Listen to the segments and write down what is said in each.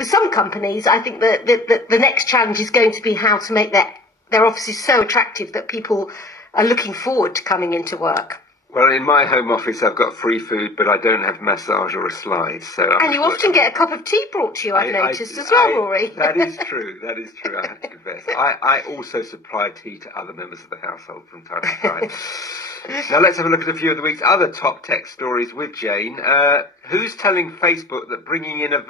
for some companies, I think that the next challenge is going to be how to make their offices so attractive that people are looking forward to coming into work. Well, in my home office, I've got free food, but I don't have massage or a slide. And you often get a cup of tea brought to you, I've noticed as well, Rory. That is true. That is true, I have to confess. I also supply tea to other members of the household from time to time. Now, let's have a look at a few of the week's other top tech stories with Jane. Who's telling Facebook that bringing in a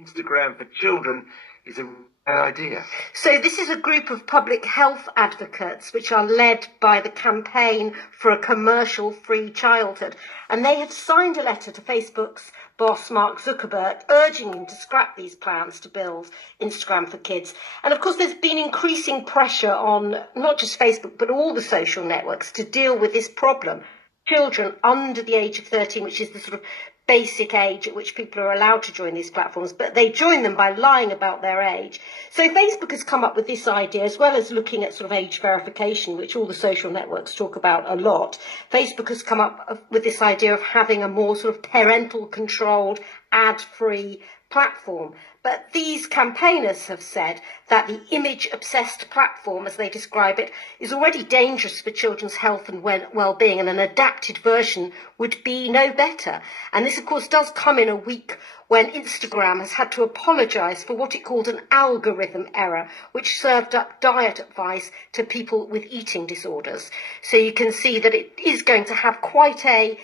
Instagram for children is a bad idea? So this is a group of public health advocates which are led by the Campaign for a Commercial-Free Childhood. And they have signed a letter to Facebook's boss, Mark Zuckerberg, urging him to scrap these plans to build Instagram for kids. And of course, there's been increasing pressure on not just Facebook, but all the social networks to deal with this problem. Children under the age of 13, which is the sort of basic age at which people are allowed to join these platforms, but they join them by lying about their age. So Facebook has come up with this idea, as well as looking at sort of age verification, which all the social networks talk about a lot. Facebook has come up with this idea of having a more sort of parental controlled, ad-free platform. But these campaigners have said that the image-obsessed platform, as they describe it, is already dangerous for children's health and well-being, and an adapted version would be no better. And this, of course, does come in a week when Instagram has had to apologise for what it called an algorithm error, which served up diet advice to people with eating disorders. So you can see that it is going to have quite a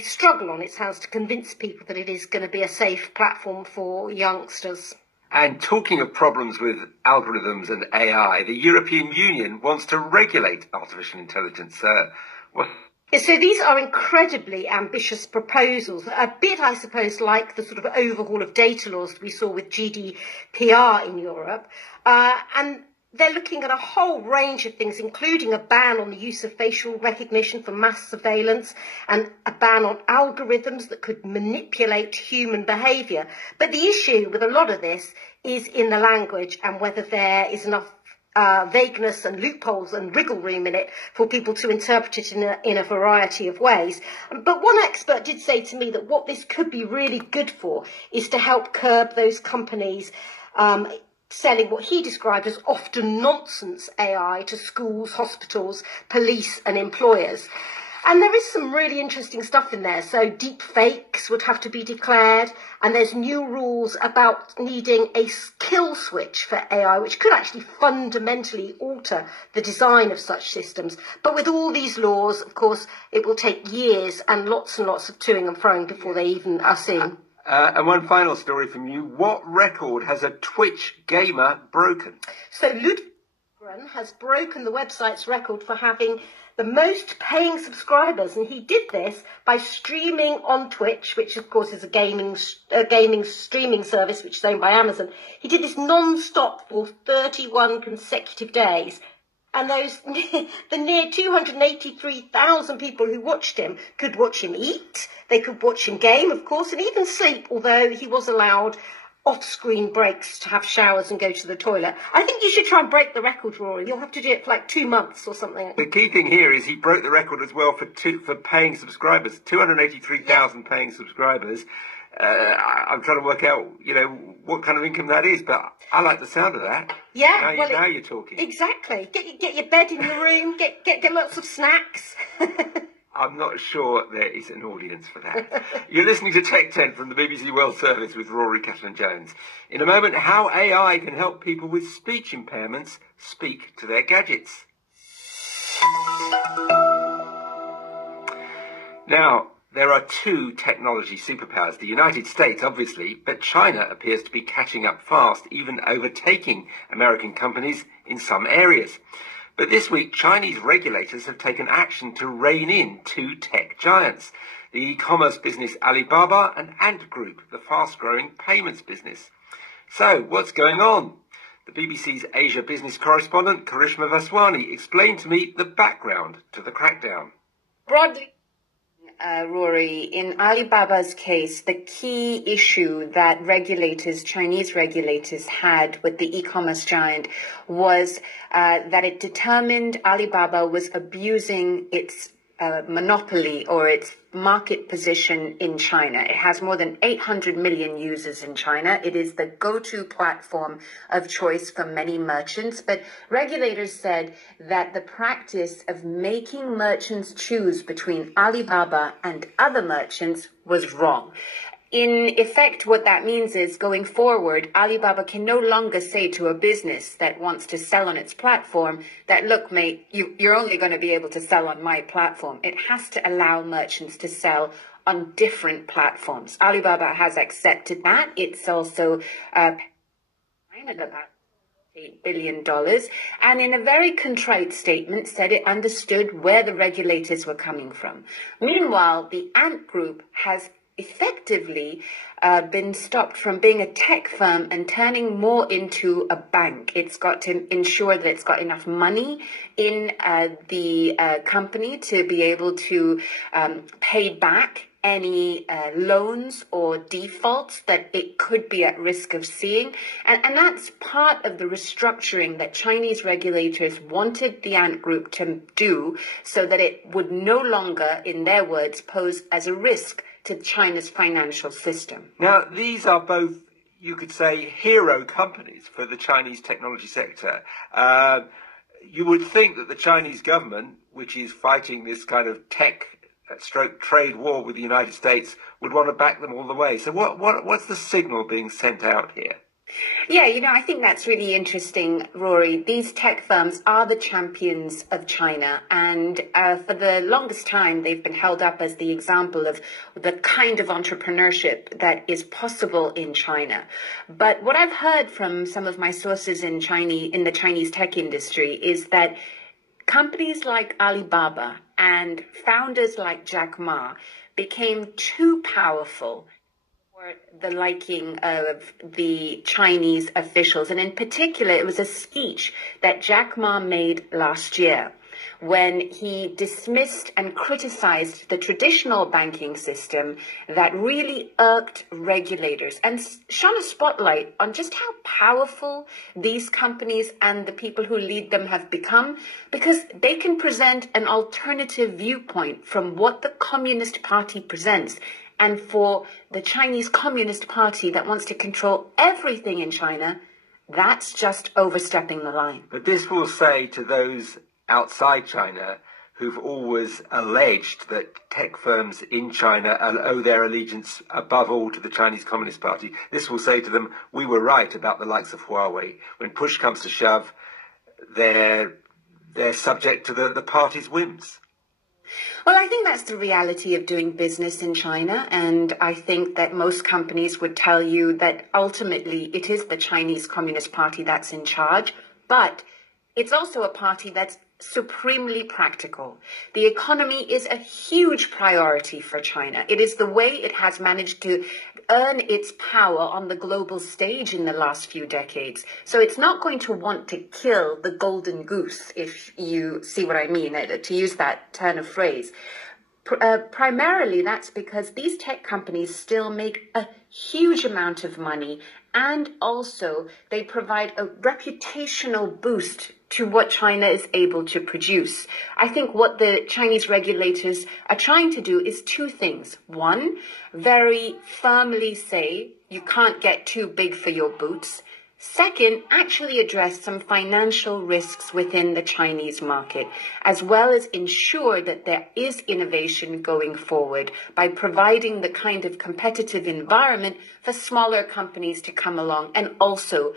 struggle on its hands to convince people that it is going to be a safe platform for youngsters. And talking of problems with algorithms and AI, the European Union wants to regulate artificial intelligence. So these are incredibly ambitious proposals, a bit, I suppose, like the sort of overhaul of data laws that we saw with GDPR in Europe. And they're looking at a whole range of things, including a ban on the use of facial recognition for mass surveillance and a ban on algorithms that could manipulate human behaviour. But the issue with a lot of this is in the language and whether there is enough vagueness and loopholes and wriggle room in it for people to interpret it in a variety of ways. But one expert did say to me that what this could be really good for is to help curb those companies selling what he described as often nonsense AI to schools, hospitals, police and employers. And there is some really interesting stuff in there. So deep fakes would have to be declared, and there's new rules about needing a kill switch for AI, which could actually fundamentally alter the design of such systems. But with all these laws, of course, it will take years and lots of toing and froing before they even are seen. And one final story from you. What record has a Twitch gamer broken? So Woofferton has broken the website's record for having the most paying subscribers, and he did this by streaming on Twitch, which of course is a gaming streaming service which is owned by Amazon. He did this non-stop for 31 consecutive days. And the near 283,000 people who watched him could watch him eat, they could watch him game, of course, and even sleep, although he was allowed off-screen breaks to have showers and go to the toilet. I think you should try and break the record, Rory. You'll have to do it for like 2 months or something. The key thing here is he broke the record as well for paying subscribers, 283,000 paying subscribers. I'm trying to work out, what kind of income that is, but I like the sound of that. Yeah, now you're talking. Exactly. Get your bed in your room. Get lots of snacks. I'm not sure there is an audience for that. You're listening to Tech 10 from the BBC World Service with Rory Catherine-Jones. In a moment, how AI can help people with speech impairments speak to their gadgets. Now, there are two technology superpowers, the United States, obviously, but China appears to be catching up fast, even overtaking American companies in some areas. But this week, Chinese regulators have taken action to rein in two tech giants, the e-commerce business Alibaba and Ant Group, the fast-growing payments business. So, what's going on? The BBC's Asia business correspondent, Karishma Vaswani, explained to me the background to the crackdown. Broadly, Rory, in Alibaba's case, the key issue that Chinese regulators had with the e-commerce giant was that it determined Alibaba was abusing its monopoly or its market position in China. It has more than 800 million users in China. It is the go-to platform of choice for many merchants. But regulators said that the practice of making merchants choose between Alibaba and other merchants was wrong. In effect, what that means is going forward, Alibaba can no longer say to a business that wants to sell on its platform that, look, mate, you're only going to be able to sell on my platform. It has to allow merchants to sell on different platforms. Alibaba has accepted that. It's also about $8 billion, and in a very contrite statement said it understood where the regulators were coming from. Meanwhile, the Ant Group has effectively been stopped from being a tech firm and turning more into a bank. It's got to ensure that it's got enough money in the company to be able to pay back any loans or defaults that it could be at risk of seeing. And that's part of the restructuring that Chinese regulators wanted the Ant Group to do so that it would no longer, in their words, pose as a risk to China's financial system. Now, these are both, you could say, hero companies for the Chinese technology sector. You would think that the Chinese government, which is fighting this kind of tech-stroke trade war with the United States, would want to back them all the way. So what's the signal being sent out here? Yeah, I think that's really interesting, Rory. These tech firms are the champions of China, and for the longest time, they've been held up as the example of the kind of entrepreneurship that is possible in China. But what I've heard from some of my sources in the Chinese tech industry is that companies like Alibaba and founders like Jack Ma became too powerful the liking of the Chinese officials. And in particular, it was a speech that Jack Ma made last year when he dismissed and criticized the traditional banking system that really irked regulators and shone a spotlight on just how powerful these companies and the people who lead them have become, because they can present an alternative viewpoint from what the Communist Party presents. And for the Chinese Communist Party that wants to control everything in China, that's just overstepping the line. But this will say to those outside China who've always alleged that tech firms in China owe their allegiance above all to the Chinese Communist Party, this will say to them, we were right about the likes of Huawei. When push comes to shove, they're subject to the party's whims. Well, I think that's the reality of doing business in China, and I think that most companies would tell you that ultimately it is the Chinese Communist Party that's in charge, but it's also a party that's supremely practical. The economy is a huge priority for China. It is the way it has managed to earn its power on the global stage in the last few decades. So it's not going to want to kill the golden goose, if you see what I mean, to use that turn of phrase. Primarily, that's because these tech companies still make a huge amount of money, and also they provide a reputational boost to what China is able to produce. I think what the Chinese regulators are trying to do is two things. One, very firmly say you can't get too big for your boots. Second, actually address some financial risks within the Chinese market, as well as ensure that there is innovation going forward by providing the kind of competitive environment for smaller companies to come along and also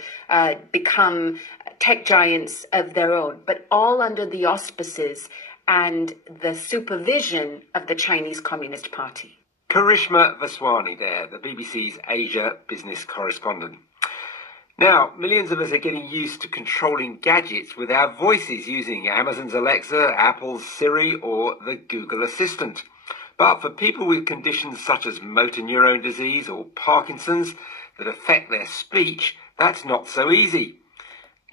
become tech giants of their own, but all under the auspices and the supervision of the Chinese Communist Party. Karishma Vaswani there, the BBC's Asia business correspondent. Now, millions of us are getting used to controlling gadgets with our voices using Amazon's Alexa, Apple's Siri, or the Google Assistant. But for people with conditions such as motor neurone disease or Parkinson's that affect their speech, that's not so easy.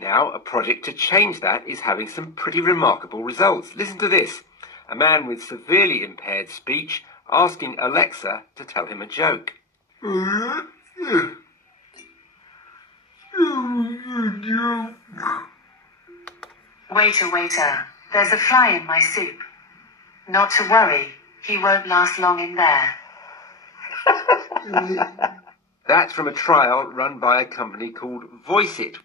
Now, a project to change that is having some pretty remarkable results. Listen to this. A man with severely impaired speech asking Alexa to tell him a joke. Waiter, waiter, there's a fly in my soup. Not to worry, he won't last long in there. That's from a trial run by a company called Voice It.